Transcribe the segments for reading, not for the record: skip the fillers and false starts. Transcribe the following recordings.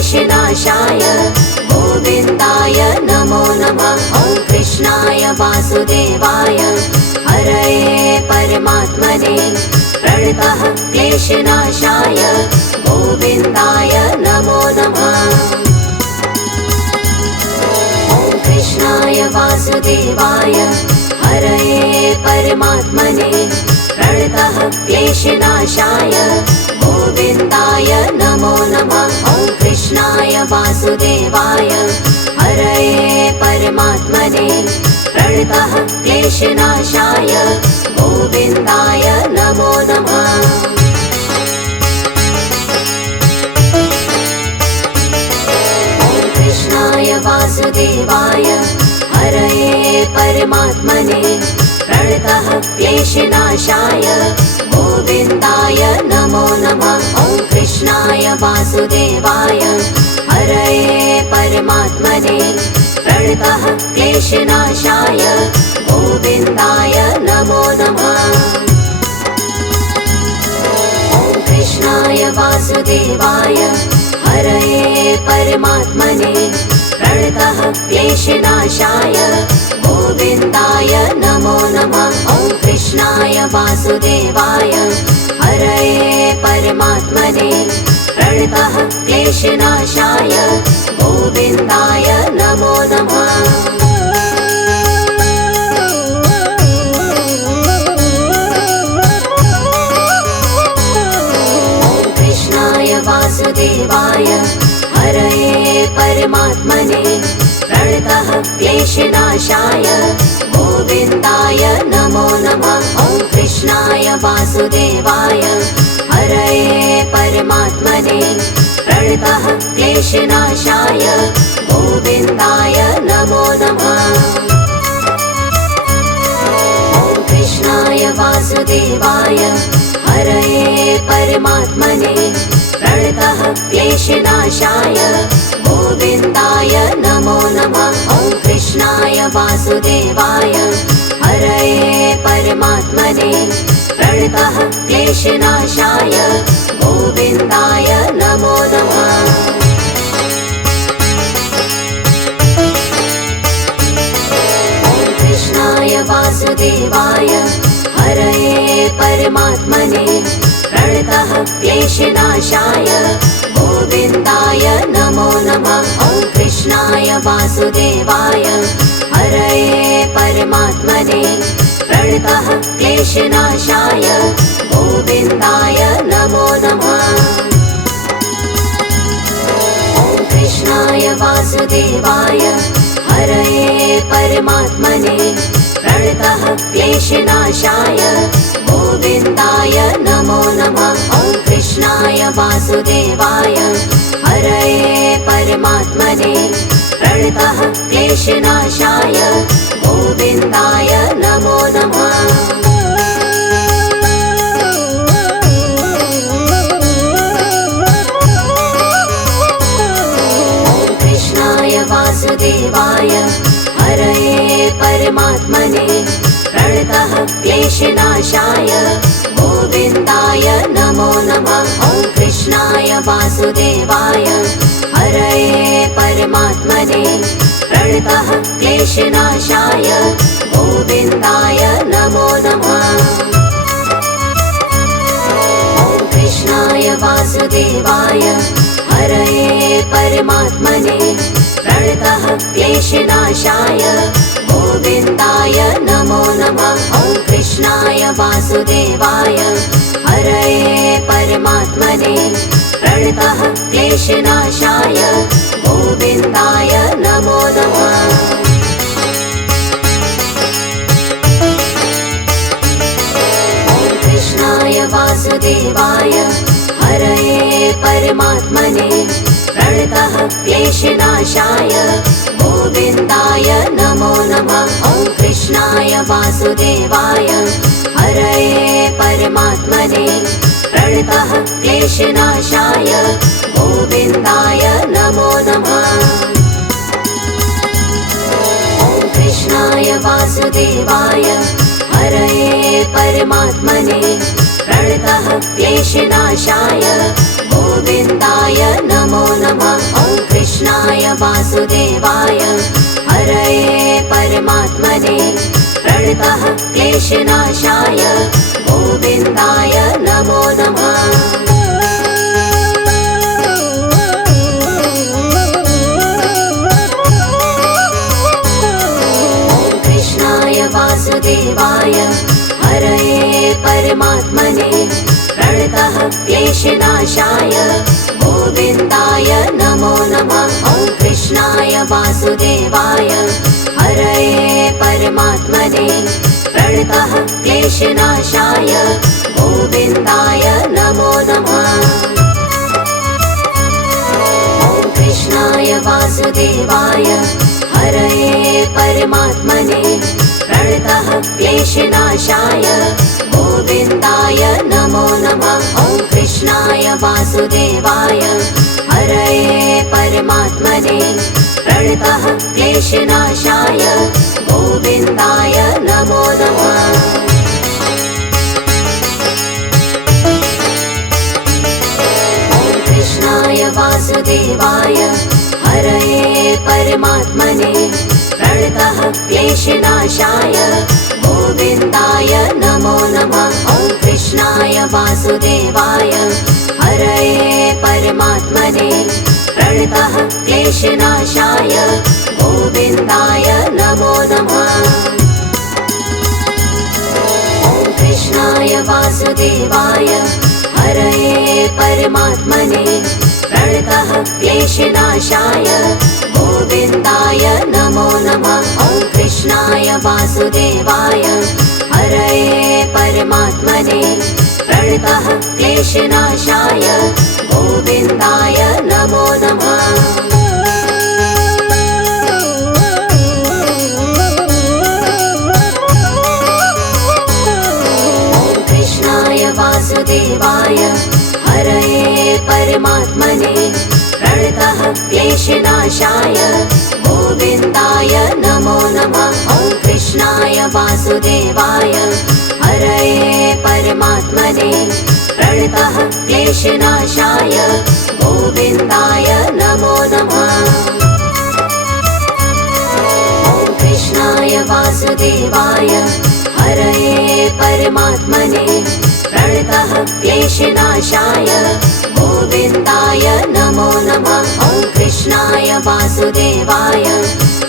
क्लेशनाशाय गोविन्दाय नमो नमः। ॐ कृष्णाय वासुदेवाय हरये परमात्मने प्रणतः क्लेशनाशाय गोविन्दाय नमो नमः। ॐ कृष्णाय वासुदेवाय हरये परमात्मने प्रणतः क्लेशनाशाय गोविन्दाय नमो नमः। ॐ कृष्णाय वासुदेवाय हरये परमात्मने प्रणतः क्लेशनाशाय गोविन्दाय नमो नमः। ॐ कृष्णाय वासुदेवाय हरये परमात्मने प्रणतः क्लेशनाशाय गोविन्दाय नमो नमः। ॐ कृष्णाय वासुदेवाय हरये परमात्मने प्रणतः क्लेशनाशाय गोविन्दाय नमो नमः। ॐ कृष्णाय वासुदेवाय हरये परमात्मने प्रणतः क्लेशनाशाय गोविन्दाय नमो नमः। ॐ कृष्णाय वासुदेवाय हरये परमात्मने प्रणतः क्लेशनाशाय गोविन्दाय नमो नमः। ॐ कृष्णाय वासुदेवाय हरये परमात्मने प्रणतः क्लेशनाशाय गोविन्दाय नमो नमः। ॐ कृष्णाय वासुदेवाय हरये परमात्मने प्रणतः क्लेशनाशाय गोविन्दाय नमो नमः। ॐ कृष्णाय वासुदेवाय हरये परमात्मने प्रणतः क्लेशनाशाय गोविन्दाय नमो नमः। ॐ कृष्णाय वासुदेवाय हरये परमात्मने प्रणतः क्लेशनाशाय गोविन्दाय नमो नमः। ॐ कृष्णाय वासुदेवाय हरये परमात्मने प्रणतः क्लेशनाशाय गोविन्दाय नमो नमः। ॐ कृष्णाय वासुदेवाय हरये परमात्मने प्रणतः क्लेशनाशाय गोविन्दाय नमो नमः। ॐ कृष्णाय वासुदेवाय हरये परमात्मने प्रणतः क्लेशनाशाय गोविन्दाय नमो नमः। ॐ कृष्णाय वासुदेवाय हरये परमात्मने प्रणतः क्लेशनाशाय गोविन्दाय नमो नमः। ॐ कृष्णाय वासुदेवाय हरये परमात्मने प्रणतः क्लेशनाशाय गोविन्दाय नमो नमः। ॐ कृष्णाय वासुदेवाय हरये परमात्मने प्रणतः क्लेशनाशाय गोविन्दाय नमो नमः। ॐ कृष्णाय वासुदेवाय हरये परमात्मने प्रणतः क्लेशनाशाय गोविन्दाय नमो नमः। ॐ कृष्णाय वासुदेवाय हरये परमात्मने प्रणतः क्लेशनाशाय गोविन्दाय नमो नमः। ॐ कृष्णाय वासुदेवाय हरये परमात्मने प्रणतः क्लेशनाशाय गोविन्दाय नमो नमः। ॐ कृष्णाय वासुदेवाय हरये परमात्मने प्रणतः क्लेशनाशाय गोविन्दाय नमो नमः। ॐ कृष्णाय वासुदेवाय हरये परमात्मने प्रणतः क्लेशनाशाय गोविन्दाय नमो नमः। वासुदेवाय हरये परमात्मने प्रणतः क्लेशनाशाय गोविन्दाय नमो नमः। वासुदेवाय हरये परमात्मने प्रणतः क्लेशनाशाय गोविन्दाय नमो नमः। ॐ कृष्णाय वासुदेवाय हरये परमात्मने प्रणतः क्लेशनाशाय गोविन्दाय नमो नमः। ॐ कृष्णाय वासुदेवाय हरये परमात्मने प्रणतः क्लेशनाशाय गोविन्दाय नमो नमः। ॐ कृष्णाय वासुदेवाय हरये परमात्मने प्रणतः क्लेशनाशाय गोविन्दाय नमो नमः। ॐ कृष्णाय वासुदेवाय हरये परमात्मने प्रणतः क्लेशनाशाय गोविन्दाय नमो नमः। ॐ कृष्णाय वासुदेवाय हरये परमात्मने प्रणतः क्लेशनाशाय गोविन्दाय नमो नमः। ॐ कृष्णाय वासुदेवाय हरये परमात्मने प्रणतः क्लेशनाशाय गोविन्दाय नमो नमः। ॐ कृष्णाय वासुदेवाय हरये परमात्मने प्रणतः क्लेशनाशाय गोविन्दाय नमो नमः। ॐ कृष्णाय वासुदेवाय हरये परमात्मने प्रणतः क्लेशनाशाय गोविन्दाय नमो नमः। ॐ कृष्णाय वासुदेवाय हरये परमात्मने प्रणतः क्लेशनाशाय गोविन्दाय नमो नमः। ॐ कृष्णाय वासुदेवाय हरये परमात्मने प्रणतः क्लेशनाशाय गोविन्दाय नमो नमः। ॐ कृष्णाय वासुदेवाय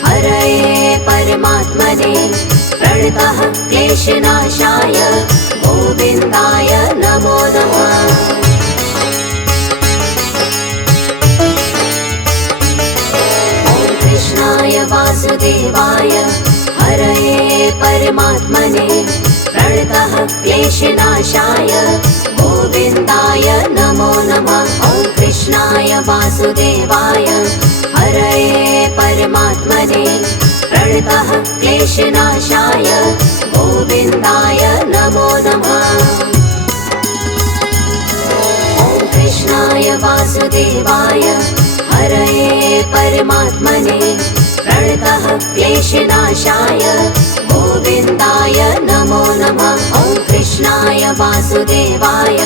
हरये परमात्मने प्रणतः क्लेशनाशाय गोविन्दाय नमो नमः। ॐ कृष्णाय वासुदेवाय हरये परमात्मने प्रणतः क्लेशनाशाय गोविन्दाय नमो नमः। ॐ कृष्णाय वासुदेवाय हरये परमात्मने प्रणतः क्लेशनाशाय गोविन्दाय नमो नमः। ॐ कृष्णाय वासुदेवाय हरये परमात्मने प्रणतः क्लेशनाशाय गोविन्दाय नमो नमः। ॐ कृष्णाय वासुदेवाय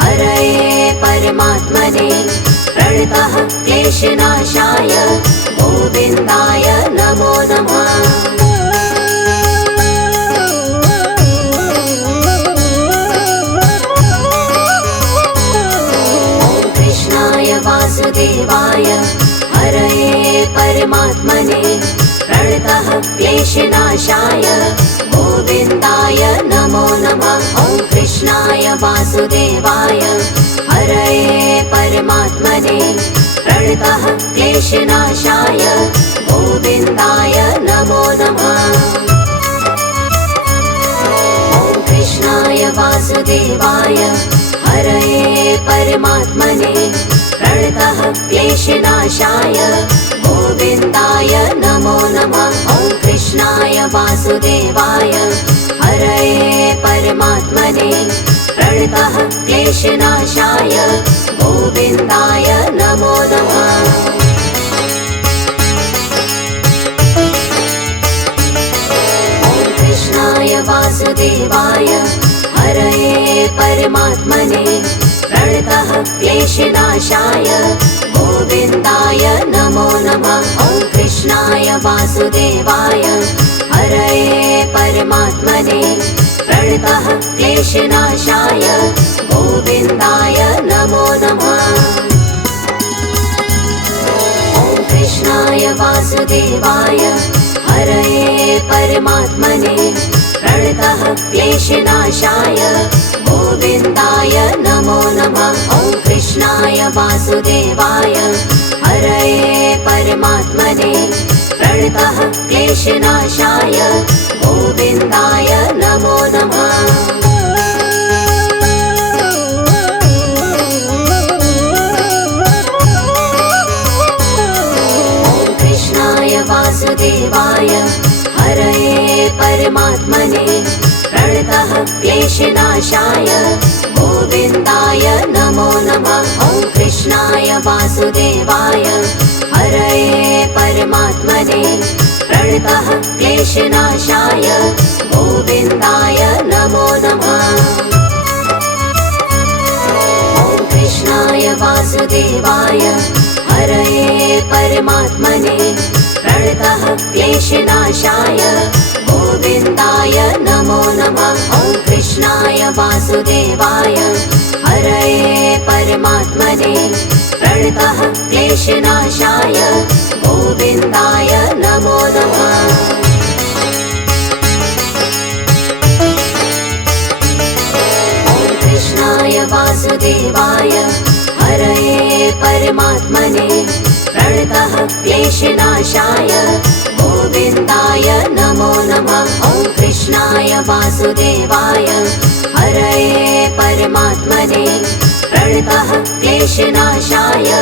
हरये परमात्मने प्रणतः क्लेशनाशाय गोविन्दाय नमो नमः। ॐ कृष्णाय वासुदेवाय हरये परमात्मने प्रणतः क्लेशनाशाय गोविन्दाय नमो नमः। ॐ कृष्णाय वासुदेवाय हरये परमात्मने प्रणतः क्लेशनाशाय गोविन्दाय नमो नमः। ॐ कृष्णाय वासुदेवाय हरये परमात्मने प्रणतः क्लेशनाशाय गोविन्दाय नमो नमः। ॐ कृष्णाय वासुदेवाय हरये परमात्मने प्रणतः क्लेशनाशाय गोविन्दाय नमो नमः। ॐ कृष्णाय वासुदेवाय हरये परमात्मने प्रणतः क्लेशनाशाय गोविन्दाय नमो नमः। ॐ वासुदेवाय हरये परमात्मने प्रणतः क्लेशनाशाय गोविन्दाय नमो नमः। ॐ कृष्णाय वासुदेवाय हरये परमात्मने प्रणतः क्लेशनाशाय गोविन्दाय नमो नमः। ॐ कृष्णाय वासुदेवाय हरये परमात्मने प्रणतः क्लेशनाशाय गोविन्दाय नमो नमः। ॐ कृष्णाय वासुदेवाय हरये परमात्मने प्रणतः क्लेशनाशाय गोविन्दाय नमो नमः। ॐ कृष्णाय वासुदेवाय हरये परमात्मने प्रणतः क्लेशनाशाय गोविन्दाय नमो नमः। ॐ कृष्णाय वासुदेवाय हरये परमात्मने प्रणतः क्लेशनाशाय गोविन्दाय नमो नमः। ॐ कृष्णाय वासुदेवाय हरये परमात्मने प्रणतः क्लेशनाशाय गोविन्दाय नमो नमः। ॐ कृष्णाय वासुदेवाय हरये परमात्मने प्रणतः क्लेशनाशाय गोविन्दाय नमो नमः। ॐ कृष्णाय वासुदेवाय हरये परमात्मने प्रणतः क्लेशनाशाय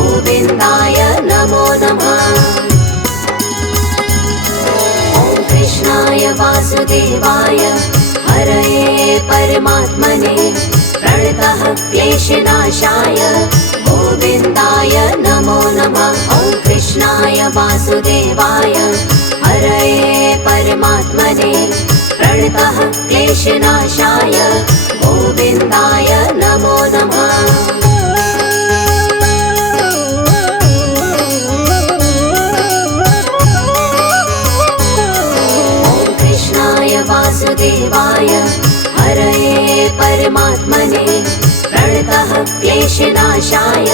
गोविन्दाय नमो नमः। ॐ कृष्णाय वासुदेवाय हरये परमात्मने प्रणतः क्लेशनाशाय गोविन्दाय नमो नमः। ॐ कृष्णाय वासुदेवाय हरये परमात्मने प्रणतः क्लेशनाशाय गोविन्दाय नमो नमः। ॐ कृष्णाय वासुदेवाय हरये परमात्मने प्रणतः क्लेशनाशाय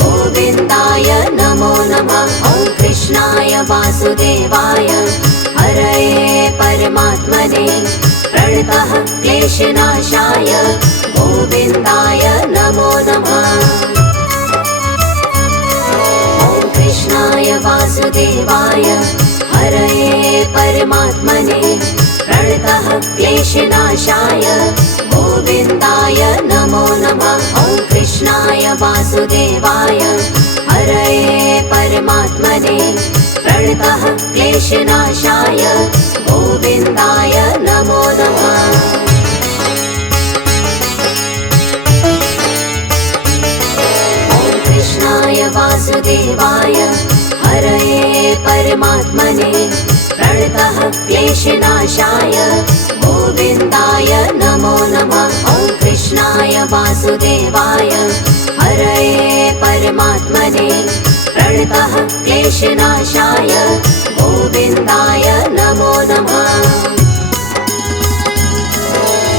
गोविन्दाय नमो नमः। ॐ कृष्णाय वासुदेवाय हरये परमात्मने प्रणतः क्लेशनाशाय गोविन्दाय नमो नमः। ॐ कृष्णाय वासुदेवाय हरये परमात्मने प्रणतः क्लेशनाशाय गोविन्दाय नमो नमः। ॐ कृष्णाय वासुदेवाय हरये परमात्मने प्रणतः क्लेशनाशाय गोविन्दाय नमो नमः। ॐ कृष्णाय वासुदेवाय हरये परमात्मने प्रणतः क्लेशनाशाय गोविन्दाय नमो नमः। ॐ कृष्णाय वासुदेवाय हरये परमात्मने प्रणतः क्लेशनाशाय गोविन्दाय नमो नमः।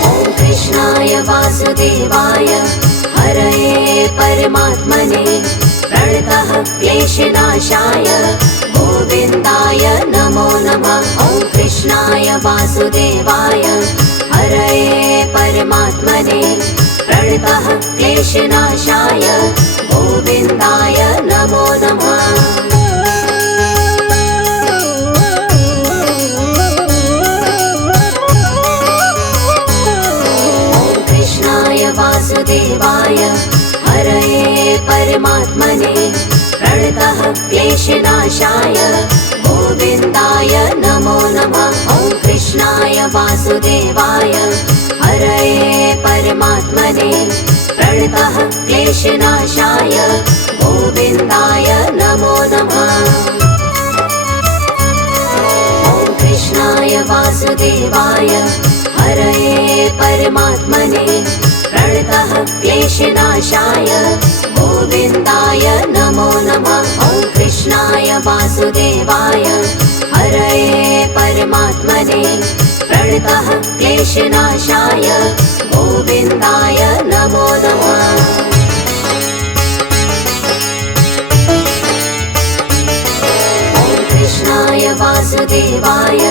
ॐ कृष्णाय वासुदेवाय हरये परमात्मने प्रणतः क्लेशनाशाय गोविन्दाय नमो नमः। ॐ कृष्णाय वासुदेवाय हरये परमात्मने प्रणतः क्लेशनाशाय गोविन्दाय नमो नमः। ॐ कृष्णाय वासुदेवाय हरये परमात्मने प्रणतः क्लेशनाशाय गोविन्दाय नमो नमः। ॐ कृष्णाय वासुदेवाय हरये परमात्मने प्रणतः क्लेशनाशाय गोविन्दाय नमो नमः। ॐ कृष्णाय वासुदेवाय हरये परमात्मने प्रणतः क्लेशनाशाय गोविन्दाय नमो नमः। ॐ कृष्णाय वासुदेवाय वासुदेवाय हरये परमात्मने प्रणतः क्लेशनाशाय गोविन्दाय नमो नमः। कृष्णाय वासुदेवाय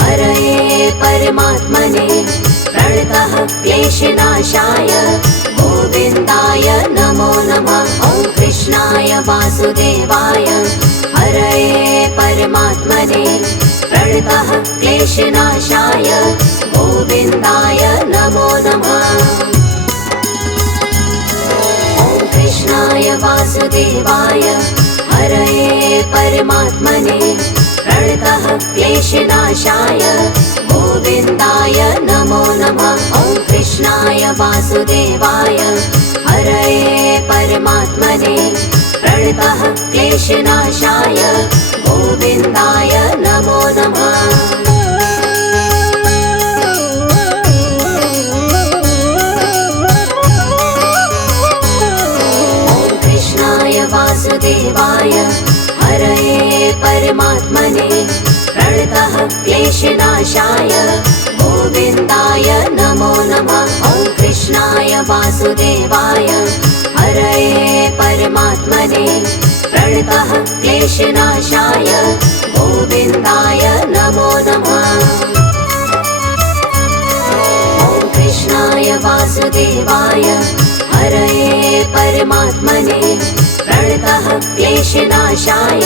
हरये परमात्मने प्रणतः क्लेशनाशाय गोविन्दाय नमो नमः। ॐ कृष्णाय वासुदेवाय हरये परमात्मने प्रणतः क्लेशनाशाय गोविन्दाय नमो नमः। ॐ कृष्णाय वासुदेवाय हरये परमात्मने प्रणतः क्लेशनाशाय गोविन्दाय नमो नमः। ॐ कृष्णाय वासुदेवाय हरये परमात्मने प्रणतः क्लेशनाशाय गोविन्दाय नमो नमः। वासुदेवाय हरये परमात्मने प्रणतः क्लेशनाशाय गोविन्दाय नमो नमः। ॐ कृष्णाय वासुदेवाय हरये परमात्मने प्रणतः क्लेशनाशाय गोविन्दाय नमो नमः। ॐ कृष्णाय वासुदेवाय हरये परमात्मने प्रणतः क्लेशनाशाय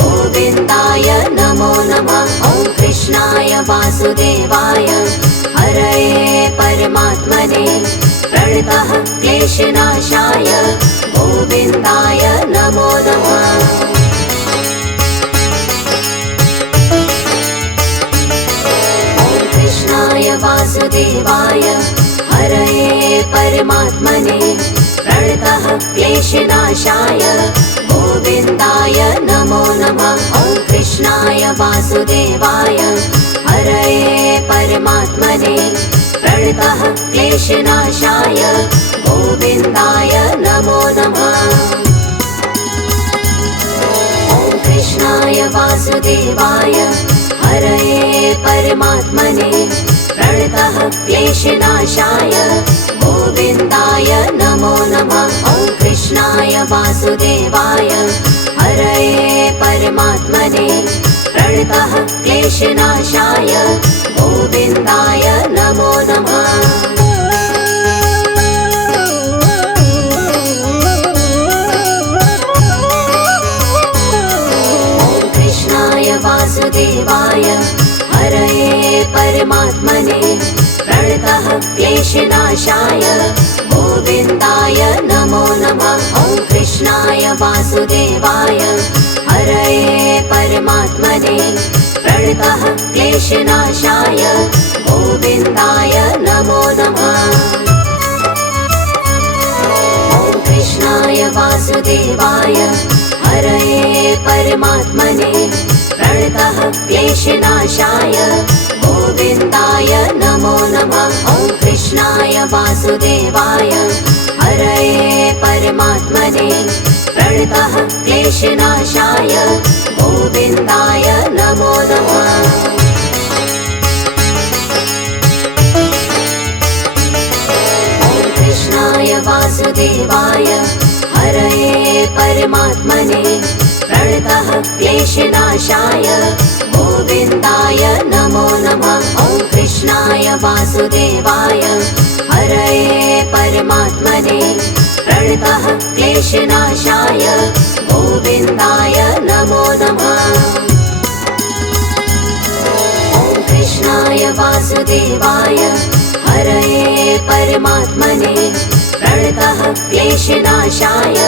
गोविन्दाय नमो नमः। ॐ कृष्णाय वासुदेवाय हरये परमात्मने प्रणतः क्लेशनाशाय गोविन्दाय नमो नमः। ॐ कृष्णाय वासुदेवाय हरये परमात्मने प्रणतः क्लेशनाशाय गोविन्दाय नमो नमः। ॐ कृष्णाय वासुदेवाय हरये परमात्मने प्रणतः क्लेशनाशाय गोविन्दाय नमो नमः। ॐ कृष्णाय वासुदेवाय हरये परमात्मने प्रणतः क्लेशनाशाय गोविन्दाय नमो नमः। ॐ कृष्णाय वासुदेवाय हरये परमात्मने प्रणतः क्लेशनाशाय गोविन्दाय नमो नमः। ॐ कृष्णाय वासुदेवाय हरये परमात्मने प्रणतः क्लेशनाशाय गोविन्दाय नमो नमः। ॐ कृष्णाय वासुदेवाय हरये परमात्मने प्रणतः क्लेशनाशाय गोविन्दाय नमो नमः। ॐ कृष्णाय वासुदेवाय हरये परमात्मने प्रणतः क्लेशनाशाय गोविन्दाय नमो नमः। ॐ कृष्णाय वासुदेवाय हरये परमात्मने प्रणतः क्लेशनाशाय गोविन्दाय नमो नमः। ॐ कृष्णाय वासुदेवाय हरये परमात्मने प्रणतः क्लेशनाशाय गोविन्दाय नमो नमः। ॐ कृष्णाय वासुदेवाय हरये परमात्मने प्रणतः क्लेशनाशाय गोविन्दाय नमो नमः। ॐ कृष्णाय वासुदेवाय हरये परमात्मने प्रणतः क्लेशनाशाय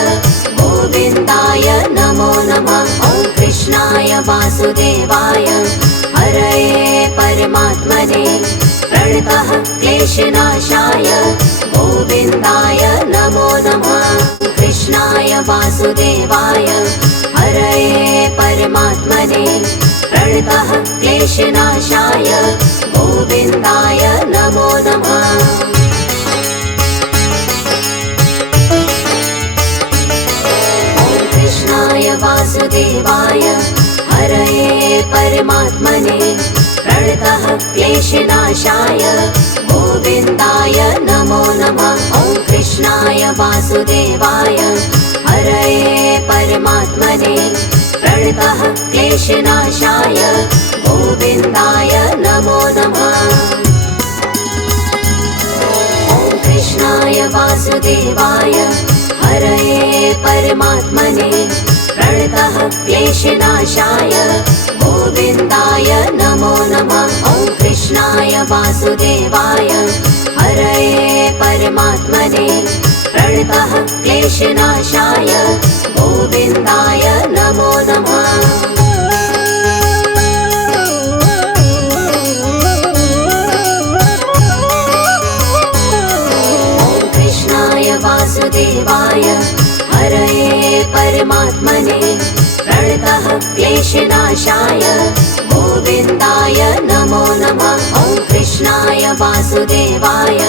गोविन्दाय नमो नमः। ॐ कृष्णाय वासुदेवाय हरये परमात्मने प्रणतः क्लेशनाशाय गोविन्दाय नमो नमः। कृष्णाय वासुदेवाय हरये परमात्मने प्रणतः क्लेशनाशाय गोविन्दाय नमो नमः। ॐ कृष्णाय वासुदेवाय परमात्मने प्रणतः क्लेशनाशाय गोविन्दाय नमो नमः। ॐ कृष्णाय वासुदेवाय हरये परमात्मने प्रणतः क्लेशनाशाय गोविन्दाय नमो नमः। ॐ कृष्णाय वासुदेवाय हरये परमात्मने प्रणतः क्लेशनाशाय गोविन्दाय नमो नमः। ॐ कृष्णाय वासुदेवाय हरये परमात्मने प्रणतः क्लेशनाशाय गोविन्दाय नमो नमः। वासुदेवाय हरये परमात्मने प्रणतः क्लेशनाशाय गोविन्दाय नमो नमः। ॐ कृष्णाय वासुदेवाय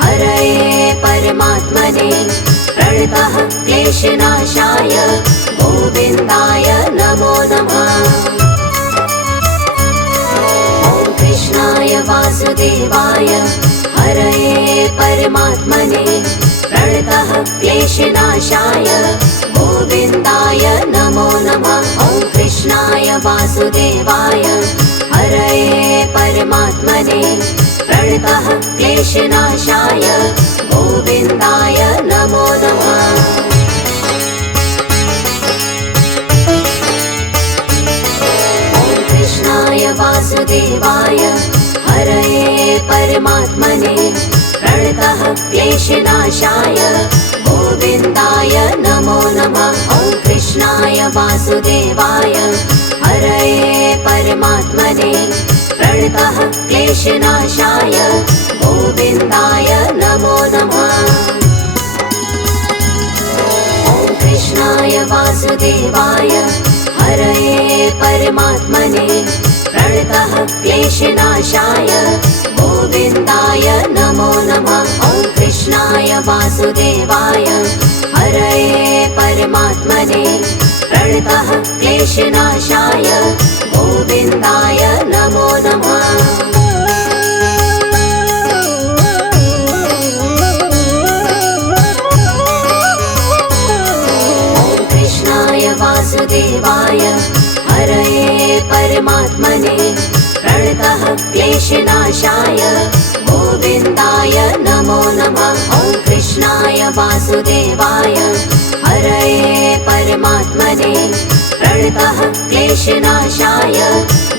हरये परमात्मने प्रणतः क्लेशनाशाय गोविन्दाय नमो नमः। ॐ कृष्णाय वासुदेवाय हरये परमात्मने प्रणतः क्लेशनाशाय गोविन्दाय नमो नमः। ॐ कृष्णाय वासुदेवाय हरये परमात्मने प्रणतः क्लेशनाशाय गोविन्दाय नमो नमः। ॐ कृष्णाय वासुदेवाय हरये परमात्मने प्रणतः क्लेशनाशाय गोविन्दाय नमो नमः। ॐ कृष्णाय वासुदेवाय हरये परमात्मने प्रणतः क्लेशनाशाय गोविन्दाय नमो नमः। ॐ कृष्णाय वासुदेवाय हरये परमात्मने प्रणतः क्लेशनाशाय गोविन्दाय नमो नमः। ॐ कृष्णाय वासुदेवाय हरये परमात्मने प्रणतः क्लेशनाशाय गोविन्दाय नमो नमः। ॐ कृष्णाय वासुदेवाय हरये परमात्मने प्रणतः क्लेशनाशाय गोविन्दाय नमो नमः। ॐ कृष्णाय वासुदेवाय हरये परमात्मने प्रणतः क्लेशनाशाय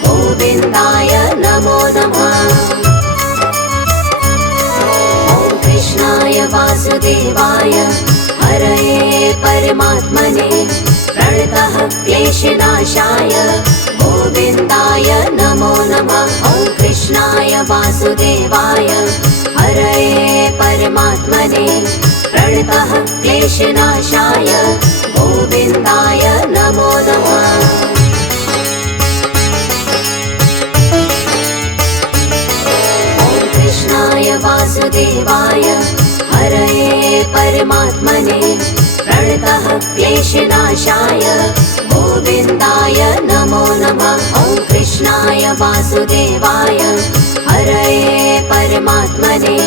गोविन्दाय नमो नमः। ॐ कृष्णाय वासुदेवाय हरये परमात्मने प्रणतः क्लेशनाशाय गोविन्दाय नमो नमः। ॐ कृष्णाय वासुदेवाय हरये परमात्मने प्रणतः क्लेशनाशाय गोविन्दाय नमो नमः। ॐ कृष्णाय वासुदेवाय हरये परमात्मने प्रणतः क्लेशनाशाय गोविन्दाय नमो नमः। ॐ कृष्णाय वासुदेवाय हरये परमात्मने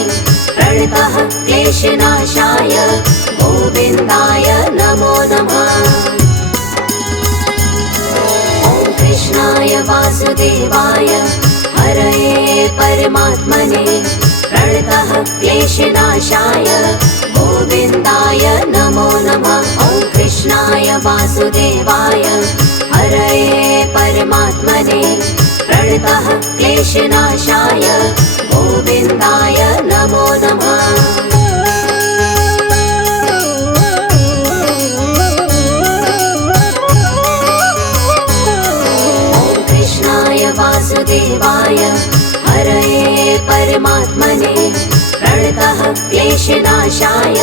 प्रणतः क्लेशनाशाय गोविन्दाय नमो नमः। ॐ कृष्णाय वासुदेवाय हरये परमात्मने प्रणतः क्लेशनाशाय गोविन्दाय नमो नमः। ॐ कृष्णाय वासुदेवाय हरये परमात्मने प्रणतः क्लेशनाशाय गोविन्दाय नमो नमः। ॐ कृष्णाय वासुदेवाय हरये परमात्मने प्रणतः क्लेशनाशाय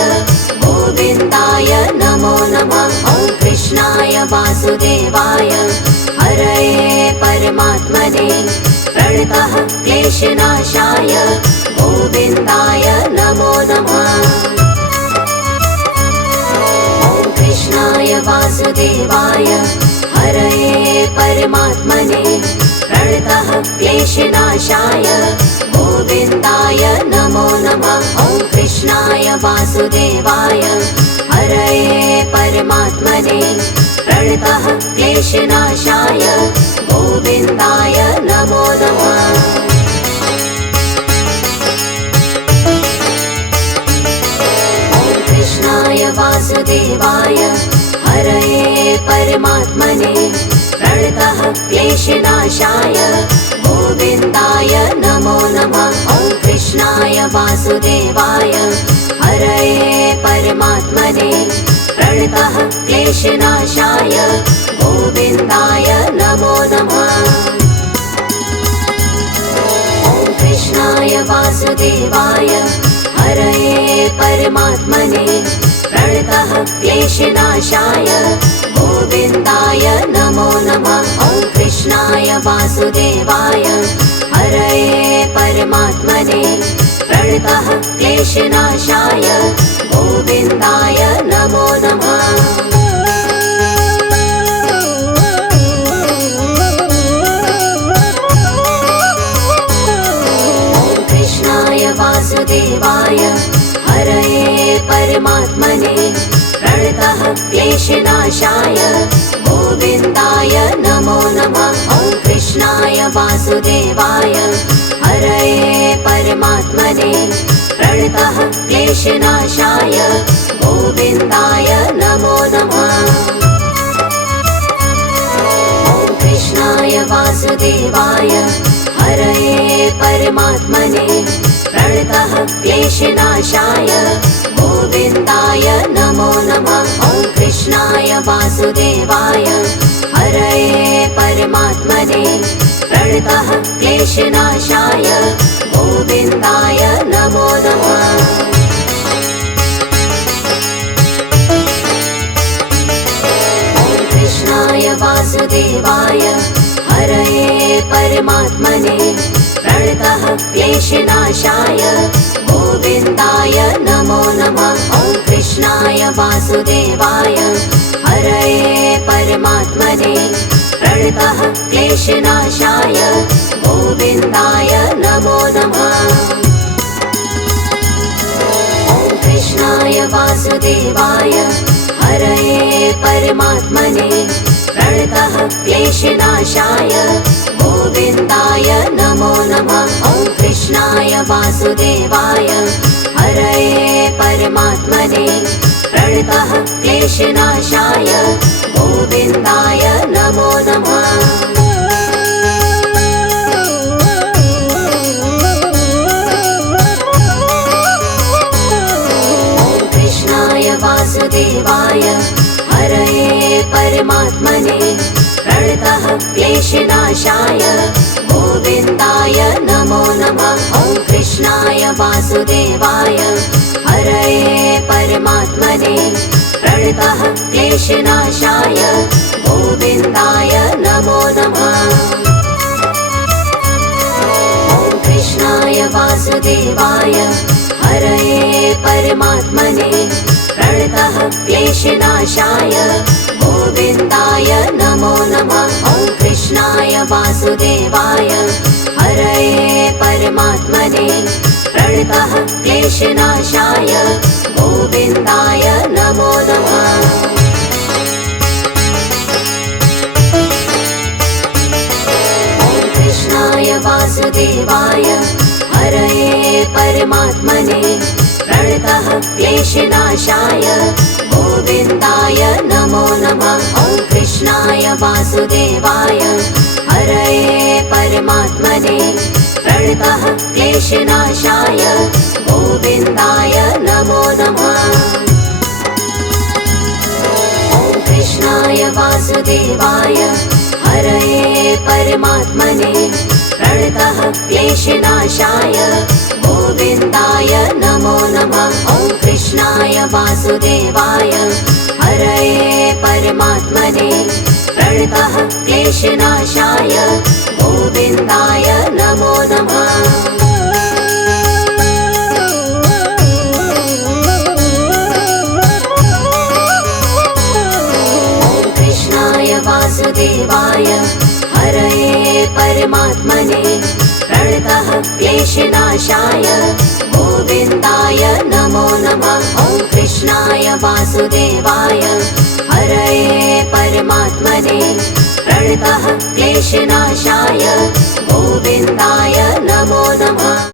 गोविन्दाय नमो नमः। ॐ कृष्णाय वासुदेवाय हरये परमात्मने प्रणतः क्लेशनाशाय गोविन्दाय नमो नमः। ॐ कृष्णाय वासुदेवाय हरये परमात्मने प्रणतः क्लेशनाशाय गोविन्दाय नमो नमः। ॐ कृष्णाय वासुदेवाय हरये परमात्मने प्रणतः क्लेशनाशाय गोविन्दाय नमो नमः। कृष्णाय वासुदेवाय हरये परमात्मने प्रणतः क्लेशनाशाय गोविन्दाय नमो नमः। ॐ कृष्णाय वासुदेवाय हरये परमात्मने प्रणतः क्लेशनाशाय गोविन्दाय नमो नमः। ॐ कृष्णाय वासुदेवाय हरये परमात्मने प्रणतः क्लेशनाशाय गोविन्दाय नमो नमः। ॐ कृष्णाय वासुदेवाय हरये परमात्मने प्रणतः क्लेशनाशाय गोविन्दाय नमो नमः। वासुदेवाय हरये परमात्मने प्रणतः क्लेशनाशाय गोविन्दाय नमो नमः। ॐ कृष्णाय वासुदेवाय हरये परमात्मने प्रणतः क्लेशनाशाय गोविन्दाय नमो नमः। ॐ कृष्णाय वासुदेवाय हरये परमात्मने प्रणतः क्लेशनाशाय गोविन्दाय नमो नमः। ॐ कृष्णाय वासुदेवाय हरये परमात्मने प्रणतः क्लेशनाशाय गोविन्दाय नमो नमः। ॐ कृष्णाय वासुदेवाय हरये परमात्मने प्रणतः क्लेशनाशाय गोविन्दाय नमो नमः। ॐ कृष्णाय वासुदेवाय हरये परमात्मने प्रणतः क्लेशनाशाय गोविन्दाय नमो नमः। ॐ कृष्णाय वासुदेवाय हरये परमात्मने प्रणतः क्लेशनाशाय गोविन्दाय नमो नमः। ॐ कृष्णाय वासुदेवाय हरये परमात्मने प्रणतः क्लेशनाशाय गोविन्दाय नमो नमः। ॐ कृष्णाय वासुदेवाय हरये परमात्मने प्रणतः क्लेशनाशाय गोविन्दाय नमो नमः। ॐ कृष्णाय वासुदेवाय हरये परमात्मने प्रणतः क्लेशनाशाय गोविन्दाय नमो नमः। ॐ कृष्णाय वासुदेवाय हरये परमात्मने प्रणतः क्लेशनाशाय गोविन्दाय नमो नमः। ॐ कृष्णाय वासुदेवाय हरये परमात्मने प्रणतः क्लेशनाशाय गोविन्दाय नमो नमः। ॐ कृष्णाय वासुदेवाय हरये परमात्मने प्रणतः क्लेशनाशाय गोविन्दाय नमो नमः। ॐ कृष्णाय वासुदेवाय हरये परमात्मने प्रणतः क्लेशनाशाय गोविन्दाय नमो नमः। ॐ कृष्णाय वासुदेवाय हरये परमात्मने प्रणतः क्लेशनाशाय गोविन्दाय नमो नमः। ॐ कृष्णाय वासुदेवाय हरये परमात्मने प्रणतः क्लेशनाशाय गोविन्दाय नमो नमः। ॐ कृष्णाय वासुदेवाय वासुदेवाय हरये परमात्मने प्रणतः क्लेशनाशाय गोविन्दाय नमो नमः। ॐ कृष्णाय वासुदेवाय हरये परमात्मने प्रणतः क्लेशनाशाय गोविन्दाय नमो नमः।